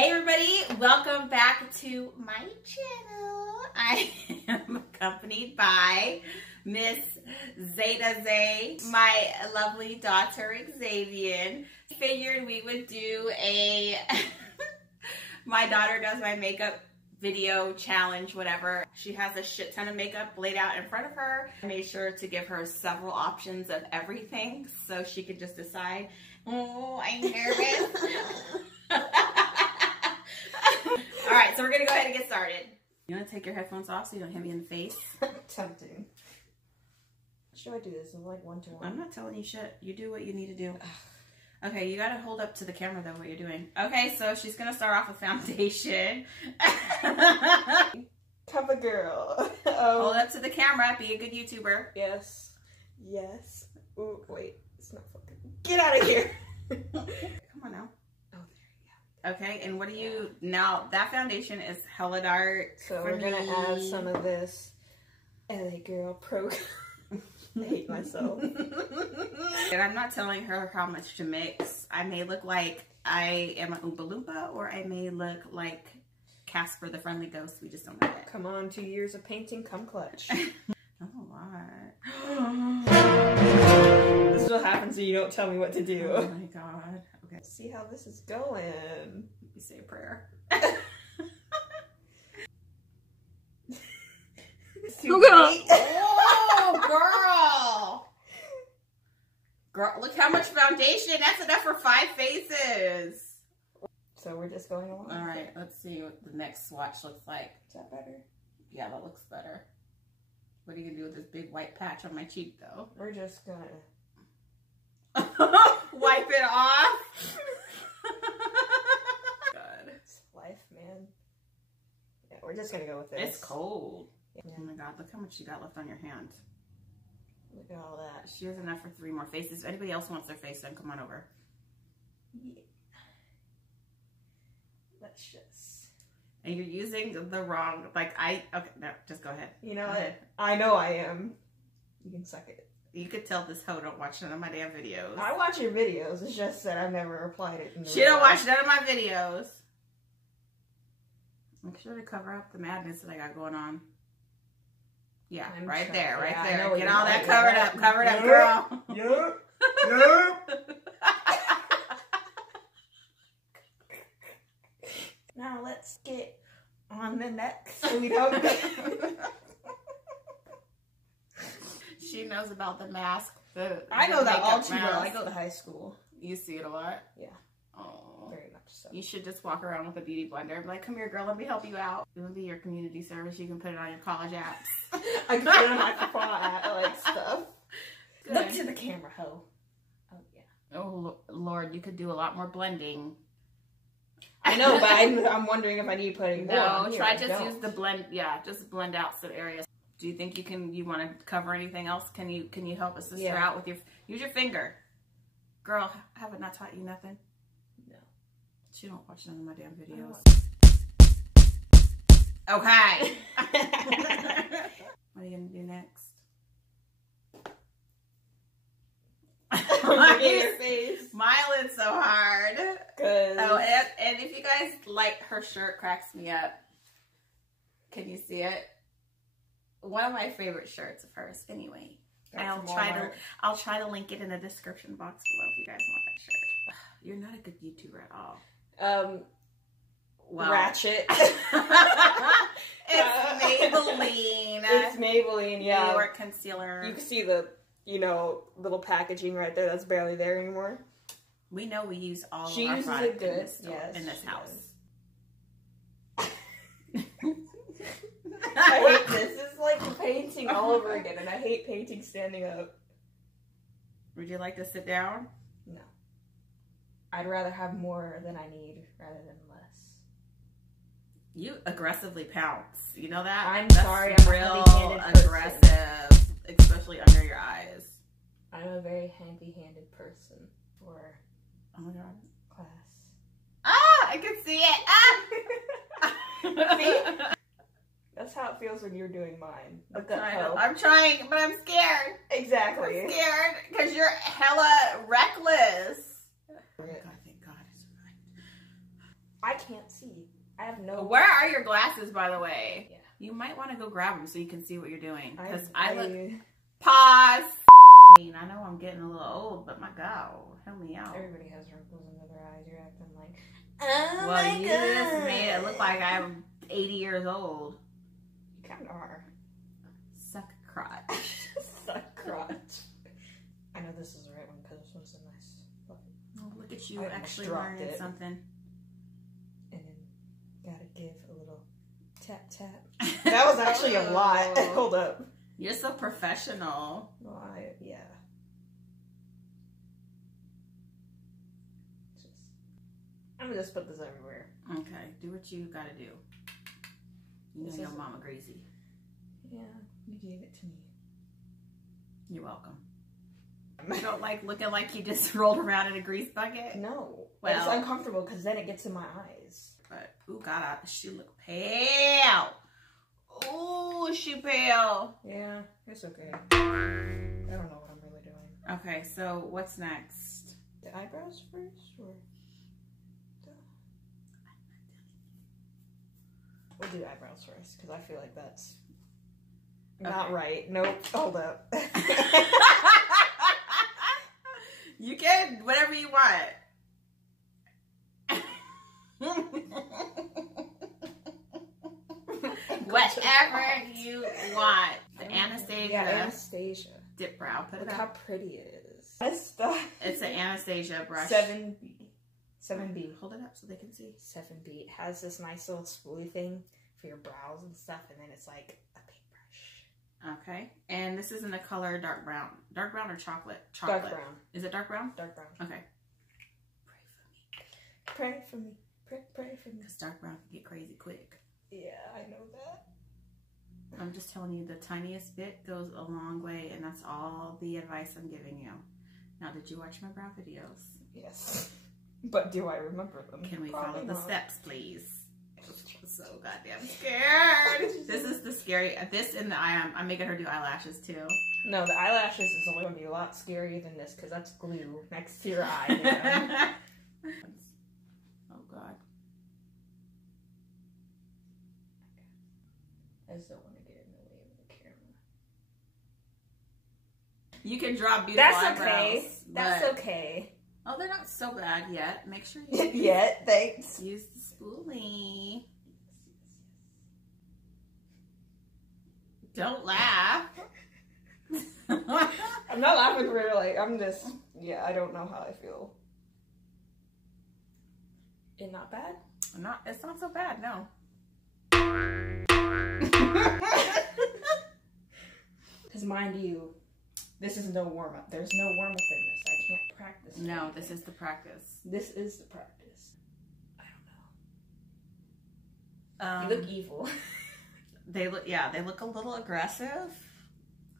Hey everybody, welcome back to my channel. I am accompanied by Miss Zeta Zay, my lovely daughter Xavier. Figured we would do a my daughter does my makeup video challenge, whatever. She has a shit ton of makeup laid out in front of her. I made sure to give her several options of everything so she could just decide. Oh, I'm nervous. All right, so we're gonna go ahead and get started. You wanna take your headphones off so you don't hit me in the face? Tempting. Should I do this in like 1 to 1? I'm not telling you shit. You do what you need to do. Okay, you gotta hold up to the camera though what you're doing. Okay, so she's gonna start off with foundation. Cover girl. Hold up to the camera. Be a good YouTuber. Yes. Yes. Ooh, wait. It's not fucking. Get out of here. Come on now. Okay, and what do you, now that foundation is hella dark. So we're going to add some of this LA Girl Pro. I hate myself. And I'm not telling her how much to mix. I may look like I am an Oompa Loompa, or I may look like Casper the Friendly Ghost. We just don't know yet. Come on, 2 years of painting, come clutch. That's a lot. This is what happens when you don't tell me what to do. Oh my god. Okay. See how this is going. You say a prayer. Oh, girl, look how much foundation. That's enough for 5 faces. So we're just going along. All right, let's see what the next swatch looks like. Is that better? Yeah, that looks better. What are you gonna do with this big white patch on my cheek though? We're just gonna wipe it off. God. It's life, man. Yeah, we're just gonna go with this. It's cold. Yeah. Oh my god, look how much you got left on your hand. Look at all that. She has enough for 3 more faces. If anybody else wants their face done, come on over. Yeah. Let's just. And you're using the wrong, okay, no, just go ahead. You know go what? ahead. I know I am. You can suck it. You could tell this hoe don't watch none of my damn videos. I watch your videos. It's just that I've never applied it. She don't watch none of my videos. Make sure to cover up the madness that I got going on. Yeah, I'm right trying. there, right Yeah, there. Get all that right. covered up, girl. Yup. Yup. Now let's get on the next. So we don't. She knows about the mask. I know that all too mask. well. I go to high school. You see it a lot? Yeah. Oh. Very much so. You should just walk around with a beauty blender and be like, come here, girl, let me help you out. It would be your community service. You can put it on your college apps. I can put it on my like stuff. Good. Look to the camera, ho. Oh, yeah. Oh, Lord, you could do a lot more blending. I know, but I'm wondering if I need to put any more on here. Try just use the blend. Yeah, just blend out some areas. Do you think you want to cover anything else? Can you help a sister out with use your finger? Girl, have it not taught you nothing? No. She don't watch none of my damn videos. Okay. What are you gonna do next? Look at your face. Smiling so hard. Good. Oh, and if you guys like her shirt, cracks me up. Can you see it? One of my favorite shirts of hers. Anyway, I'll try to link it in the description box below if you guys want that shirt. You're not a good YouTuber at all. Well, Ratchet. It's Maybelline. It's Maybelline, yeah. New York concealer. You can see the, little packaging right there that's barely there anymore. We know we use all she of our uses product it good. in this house. I hate this. This is like painting all over again, and I hate painting standing up. Would you like to sit down? No. I'd rather have more than I need rather than less. You aggressively pounce. You know that? I'm That's sorry, I'm real a heavy-handed aggressive, especially under your eyes. I'm a very heavy-handed person for Oh my god. class. Ah! I can see it! Ah! See? That's how it feels when you're doing mine. I'm trying, but I'm scared. Exactly. I'm scared because you're hella reckless. Oh my god, thank God. I can't see. I have no... Where are your glasses, by the way? Yeah. You might want to go grab them so you can see what you're doing. Because I look... look... Pause! I know I'm getting a little old, but my God, help me out. Everybody has wrinkles under their eyes. You're acting like, oh well, my you God. just made it look like I'm 80 years old. You kind of are. Suck crotch. Suck crotch. I know this is the right one because this one's a nice fluffy. Oh, look at you I actually dropped learning it. something. And then gotta give a little tap tap. That was actually a lot. Hold up. You're so professional. Well, yeah. I'm gonna just put this everywhere. Okay, do what you gotta do. You know your mama greasy. Yeah, you gave it to me. You're welcome. You don't like looking like you just rolled around in a grease bucket? No. Well, it's uncomfortable because then it gets in my eyes. But, ooh, God, she look pale. Ooh, she pale. Yeah, it's okay. I don't know what I'm really doing. Okay, so what's next? The eyebrows first, or we'll do eyebrows first because I feel like that's not right. Nope. Hold up. You can whatever you want. Whatever you want. The Anastasia. Yeah, Anastasia. Dip brow. Put it Look up. how pretty it is. It's an Anastasia brush. 7B. 7B. Hold it up so they can see. 7B. It has this nice little spoolie thing for your brows and stuff, and then it's like a paintbrush. Okay. And this is in the color dark brown. Dark brown or chocolate? Chocolate. Dark brown. Is it dark brown? Dark brown. Okay. Pray for me. Pray for me. Because dark brown can get crazy quick. Yeah, I know that. I'm just telling you, the tiniest bit goes a long way, and that's all the advice I'm giving you. Now, did you watch my brow videos? Yes. But do I remember them? Can we Probably follow the not. steps, please? I'm so goddamn scared. This is the scary. This and the eye. I'm making her do eyelashes too. No, the eyelashes is only going to be a lot scarier than this because that's glue next to your eye. Oh God. I just don't want to get in the way of the camera. You can draw beautiful eyebrows. Okay. That's okay. Oh, they're not so bad yet. Make sure you Yet, thanks. use the spoolie. Don't laugh. I'm not laughing really. I'm just, yeah, I don't know how I feel. It's not bad? It's not so bad, no. Because mind you, this is no warm-up. There's no warm-up in this. I can't practice. No, this is the practice. This is the practice. I don't know. You look evil. They look a little aggressive.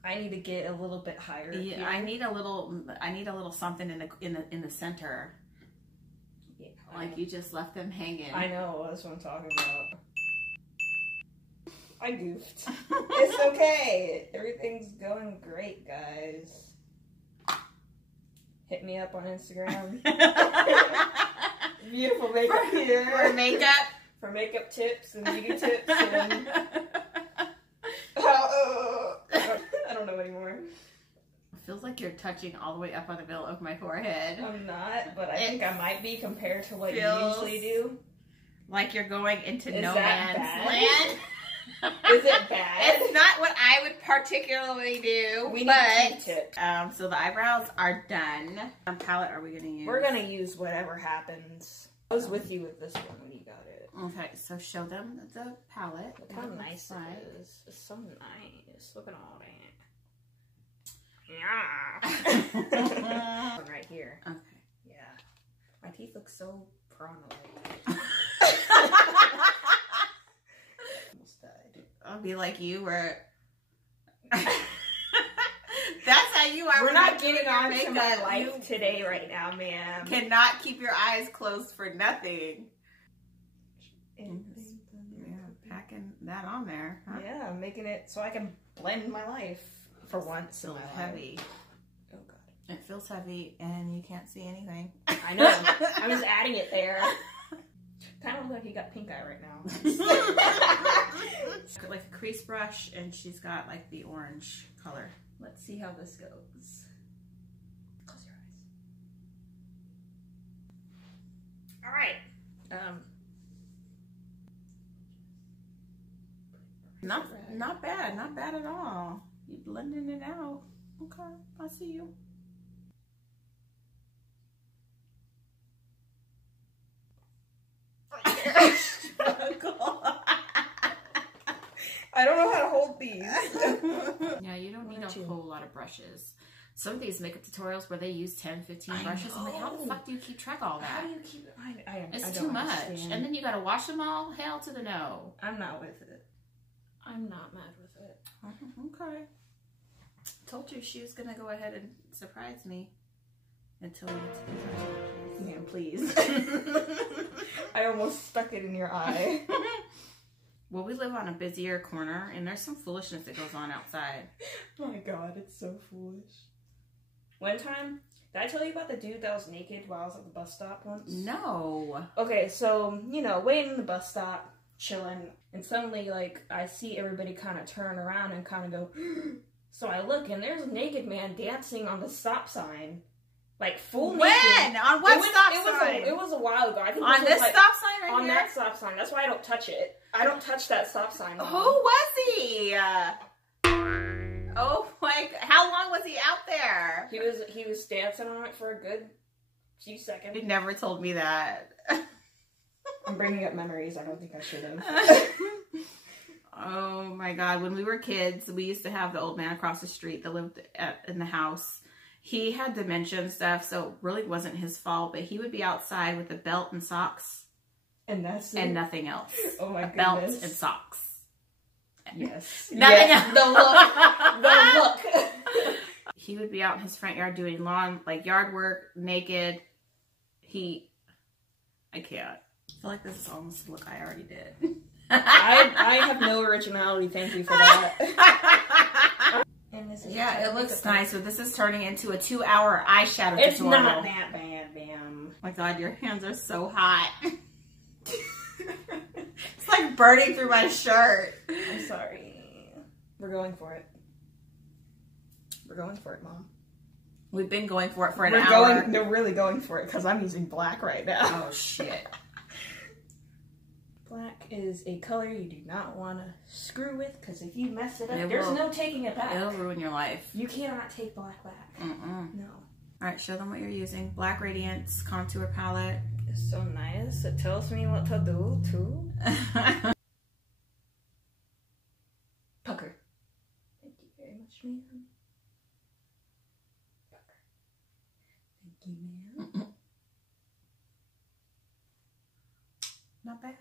I need to get a little bit higher. Yeah, here. I need a little something in the center. Yeah, like you just left them hanging. I know, that's what I'm talking about. I goofed. It's okay. Everything's going great, guys. Hit me up on Instagram. Beautiful makeup here. For makeup. For makeup tips and beauty tips. And I don't know anymore. It feels like you're touching all the way up on the middle of my forehead. I'm not, but I think I might be compared to what you usually do. Like you're going into no that man's bad? land. Is it bad? It's not what I would particularly do. We need tips. So the eyebrows are done. What palette are we going to use? We're going to use whatever happens. I was with you with this one when you got it. Okay, so show them the palette. Look how nice it is. It's so nice. Look at all that. Yeah. Right here. Okay. Yeah. My teeth look so piranha-like. Almost died. I'll be like you where... That's how you are. We're not getting on to my life today right now, ma'am. Cannot keep your eyes closed for nothing. Yeah, packing that on there. Huh? Yeah, I'm making it so I can blend my life for once. So heavy. Oh God. It feels heavy and you can't see anything. I know. I'm just adding it there. Kind of that he got pink eye right now. Like a crease brush, and she's got like the orange color. Let's see how this goes. Close your eyes. All right. Not bad at all. You blending it out. Okay, I see you. I don't know how to hold these. Yeah, you don't need a whole lot of brushes. Some of these makeup tutorials where they use 10, 15 brushes, I'm like, how the fuck do you keep track of all that? How do you keep it? It's too much. Understand. And then you gotta wash them all. Hell to the no. I'm not with it. I'm not mad with it. Okay. Told you she was gonna go ahead and surprise me until we get to the Man, please. I almost stuck it in your eye. Well, we live on a busier corner, and there's some foolishness that goes on outside. Oh my god, it's so foolish. One time, did I tell you about the dude that was naked while I was at the bus stop once? No. Okay, so, you know, waiting in the bus stop, chilling, and suddenly, like, I see everybody kind of turn around and kind of go, so I look, and there's a naked man dancing on the stop sign. Like, full naked. When? On what stop sign? It was a while ago. I think on this stop sign right on here? On that stop sign. That's why I don't touch it. I don't touch that stop sign. Who was he? Oh my! How long was he out there? He was dancing on it for a good few seconds. He never told me that. I'm bringing up memories. I don't think I should have. Oh my god! When we were kids, we used to have the old man across the street that lived in the house. He had dementia and stuff, so it really wasn't his fault. But he would be outside with a belt and socks, and that's it. And nothing else. Oh my goodness! Belt and socks. Yes. Nothing yes. else. The look. He would be out in his front yard doing lawn, like yard work, naked. I can't. I feel like this is almost the look I already did. I have no originality. Thank you for that. And this is it looks nice, but this is turning into a 2-hour eyeshadow tutorial. It's not that bad, bam. Oh my god, your hands are so hot. It's like burning through my shirt. I'm sorry. We're going for it. We're going for it, Mom. We've been going for it for an hour. They're really going for it because I'm using black right now. Oh, shit. Black is a color you do not want to screw with because if you mess it up, there's no taking it back. It'll ruin your life. You cannot take black back. No. Alright, show them what you're using. Black Radiance Contour Palette. It's so nice. It tells me what to do, too. Pucker. Thank you very much, ma'am. Pucker. Thank you, ma'am. Not bad.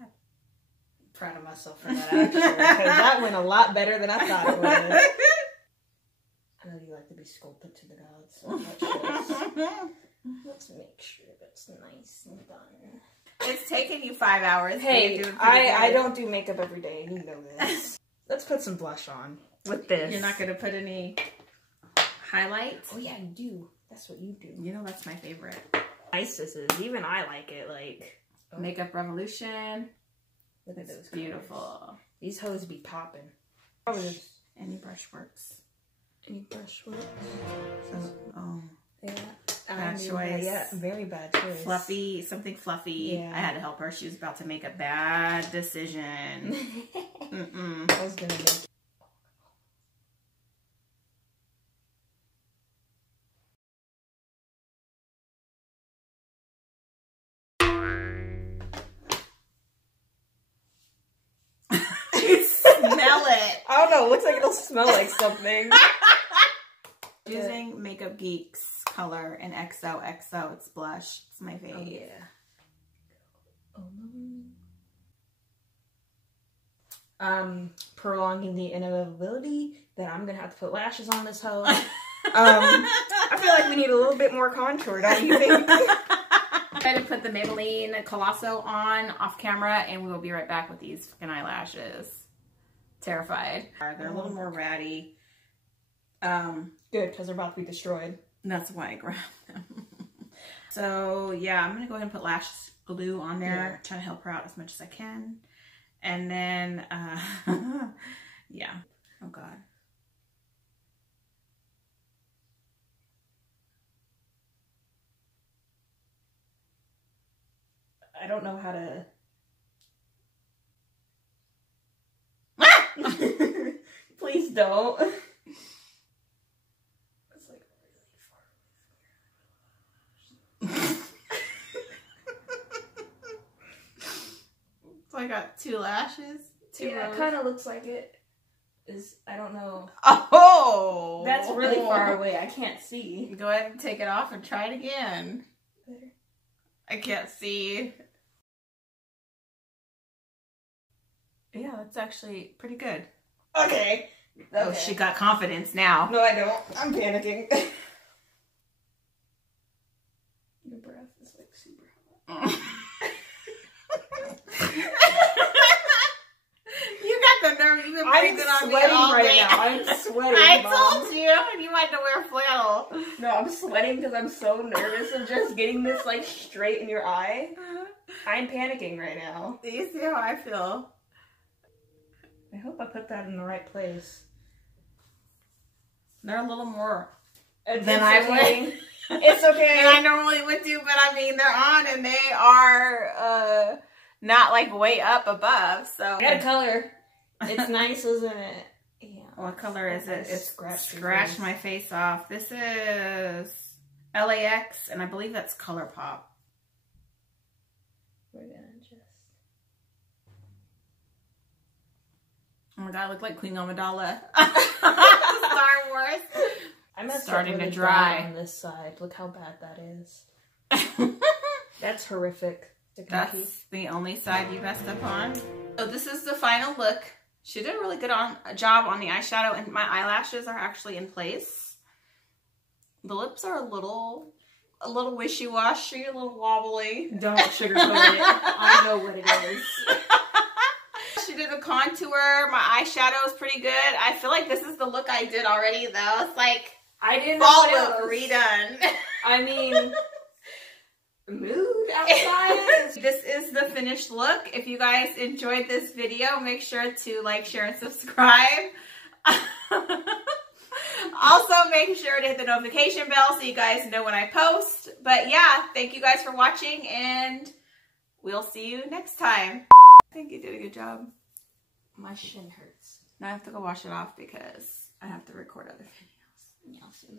Proud of myself for that, actually, because that went a lot better than I thought it would. I know you like to be sculpted to the gods, so let's make sure that's nice and done. It's taken you 5 hours. Hey, I don't do makeup every day. You know this. Let's put some blush on with this. You're not going to put any highlights? Oh, yeah, you do. That's what you do. You know that's my favorite. Nice this is. Even I like it. Like Makeup Revolution. Look at those. Beautiful. Colors. These hoes be popping. Any brush works. Any brush works. Oh. Yeah. Bad choice. Yeah, very bad choice. Fluffy, something fluffy. Yeah. I had to help her. She was about to make a bad decision. I was gonna make. Smell it. I don't know. It looks like it'll smell like something. Using Makeup Geek's color in XOXO. It's blush. It's my fave. Oh, yeah. Prolonging the inevitability that I'm gonna have to put lashes on this hoe. I feel like we need a little bit more contour, don't you think? I'm going to put the Maybelline Colosso on off camera, and we will be right back with these fucking eyelashes. Terrified. They're a little more ratty. Good, because they're about to be destroyed. That's why I grabbed them. So yeah, I'm gonna go ahead and put lash glue on there, trying to help her out as much as I can. And then, yeah. Oh God. I don't know how to. Please don't. It's like really far. So I got 2 lashes. 2 Yeah, rows. it kind of looks like it is. I don't know. Oh! That's really far away. I can't see. Go ahead and take it off and try it again. There. I can't see. Yeah, that's actually pretty good. Okay. Oh, she got confidence now. No, I don't. I'm panicking. Your breath is like super hot. You got the nerve. You've been breathing on me all right day. now. I'm sweating. I Mom. told you. You had to wear flannel. No, I'm sweating because I'm so nervous of just getting this like straight in your eye. I'm panicking right now. Do you see how I feel? I hope I put that in the right place. They're a little more It's than I okay. would. It's okay. And I normally would do, but I mean, they're on and they are not like way up above. So I got a color. It's nice, isn't it? Yeah. What color is it? It's scratch my face off. This is LAX, and I believe that's ColourPop. We're gonna just. Oh my god, I look like Queen Amidala. Star Wars. I'm starting to dry on this side. Look how bad that is. That's horrific. That's the only side you messed up on. So this is the final look. She did a really good job on the eyeshadow, and my eyelashes are actually in place. The lips are a little wishy-washy, a little wobbly. Don't sugarcoat it. I know what it is. She did the contour. My eyeshadow is pretty good. I feel like this is the look I did already, though. It's like I didn't know fall what look else. redone. I mean, mood outside. This is the finished look. If you guys enjoyed this video, make sure to like, share, and subscribe. Also, make sure to hit the notification bell so you guys know when I post. But yeah, thank you guys for watching, and we'll see you next time. I think you did a good job. My shin hurts. Now I have to go wash it off because I have to record other videos. Yeah, I'll see you.